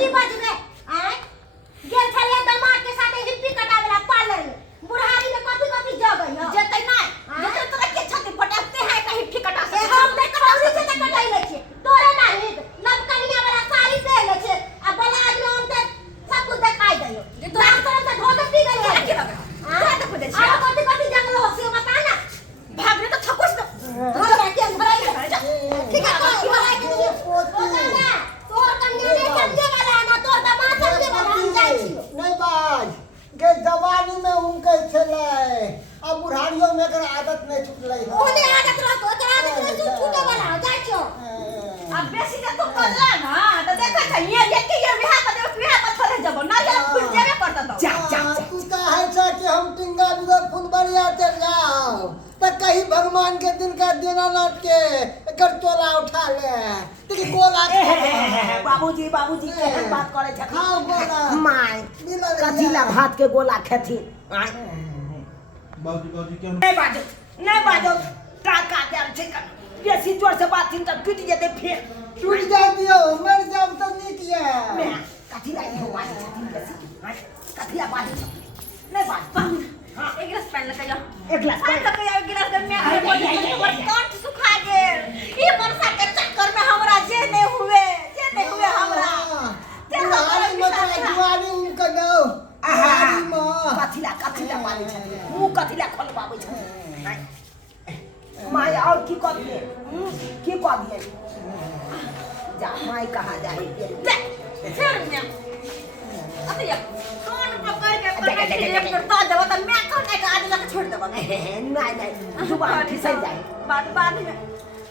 की बजबे आय गेल छलिए दामाद के साथे हिप्पी कटावेला पार्लर में बुढ़ारी में कथी जगह है जेतै नहीं जेतै तोरा के छते पटाते है कहीं हिप्पी कटा ए हम देख कौड़ी से कटाई ले छे तोरे नहीं लमकनिया वाला साड़ी पहन ले छे आ बलाज में हम ते सब कुछ दिखाई दियो दांत तरह से धोके पी गई है के लगा क्या देखो दे आ कथी जंगल हो से बता ना भागने तो थकुस दो धरा के धरा ठीक है धरा के लिए तोर कन्या नहीं समझे वाला है ना तोर दामाद समझे वाला हम जाई छी नहीं बाज के जवानी में उनके चले अब बुढ़ारियों में अगर आदत नहीं छूटले ओने आदत रहतो ओकरा आदत रह छूटे वाला हो जाई छो अब बेसी के तो कदला ना तो देखै छ ये के ये बियाह कर दे बियाह पर थले जब ना ये फुल जेबे करता तो जा तू कहे छ कि हम टिंगा बिदर फुलबरिया चल जाओ तो कहीं भगवान के दिन का दीनानाथ के कर चोला उठा ले देखी गोला बाबूजी केहन बात करे छथिन खाओ गोला माय कथीला भात के गोला खेथिन बाबूजी क्यों नहीं बाजो टाका दे छै बेसी जोर से बात त टूट जेते फिर टूट जाती हो मर जाओ तो नहीं किया मैं कथीला हो बात छथिन बेसी कथीला बात नहीं बात हां एक गिलास पानी लगा एक गिलास पानी लगा एक गिलास में मैं कंठ सुखा गेल ई वर्षा के चक्कर में हमरा जे नहीं हुए हमरा बुढ़ारी में तो जुआनी उनका दो बुढ़ारी में कथीला बात छथिन मुंह कथीला खोलबाबै छथिन माय और की कह दिए जा माय कहा जाए फिर मैं अबे यार कौन पकड़ के करता जब तक मैं कौन एक आदमी लग छोड़ देबा नहीं जुबान फिसल जाए बाद में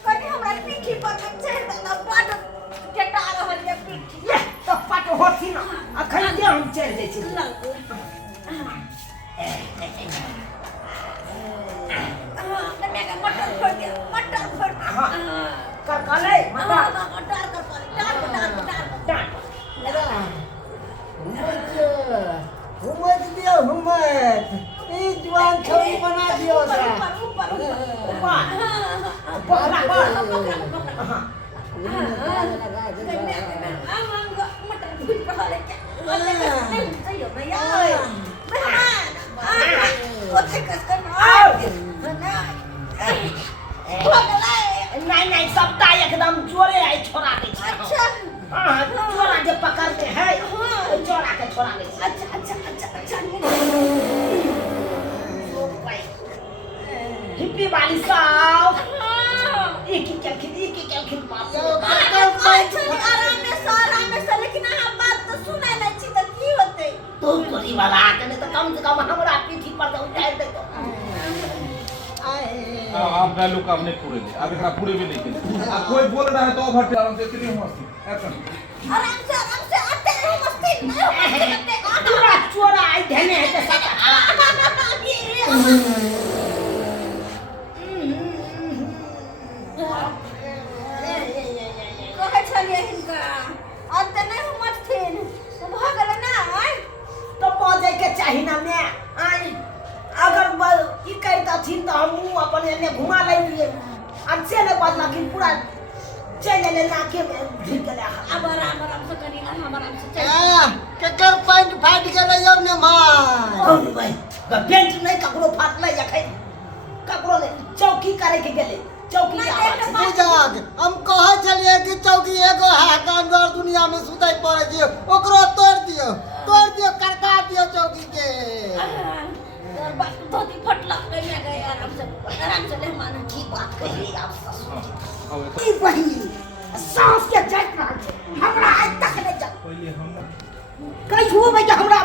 कभी हमरा पीठी पर चढ़ देता बड़ केटा रहल ये पीठी ये तो पट होती ना अखन जे हम चल जाय छी मैं का मटर फोड़ दिया हां कर ले मटर डाल हुमत दियो हुमत ई जवान छोरी बना दियो ऊपर मटर भूज रहा है क्या नहीं सबटा एकदम जोरे आई छोड़ा दे छै अच्छा हां छोड़ा जे पकड़ के है छोड़ा के छोड़ा दे अच्छा हिप्पी वाली साहब एक क्या खिद बाप आराम से लेकिन आप बात तो सुना नहीं छी तो की होते तो कोई वाला आके नहीं तो कम से कम हमरा पीठी पर तो उतार दे तो आप वैल्यू काम नहीं पूरे ले अब इतना पूरे भी नहीं किए कोई बोल रहा है तो ओवर आराम से इतनी मस्ती एक्शन आराम से आते रहो मस्ती नहीं होते पूरा चोरा आई धने है तो सब कहे छलिए हिनका अंत नहीं मत थिन तो भागल ना तो पौधे के चाहिए ना मैं आई अगर ई करता थी तो हम अपन एने घुमा ले लिए अच्छे ने बात लेकिन पूरा चले ले नाके में ढिल गया अब आराम से करी हम आराम से चल के कर पैंट फाट गेलै अब ने माय ओ भाई बेंच नहीं ककरो फाटले जखै ककरो ने चौकी करे के गेले चौकी के आवाज बुझाग हम कहै छलिए कि चौकी एगो है गांव दुनिया में सुतै पड़े दियो ओकरो तोड़ दियो करका दियो चौकी के और बात धोती फटला गई आराम से ले माना की बात कही आप ससुर आओ ई बही सांस के जट रहा हमरा आज तक नहीं जट पहले हम कई हुआ भाई हमरा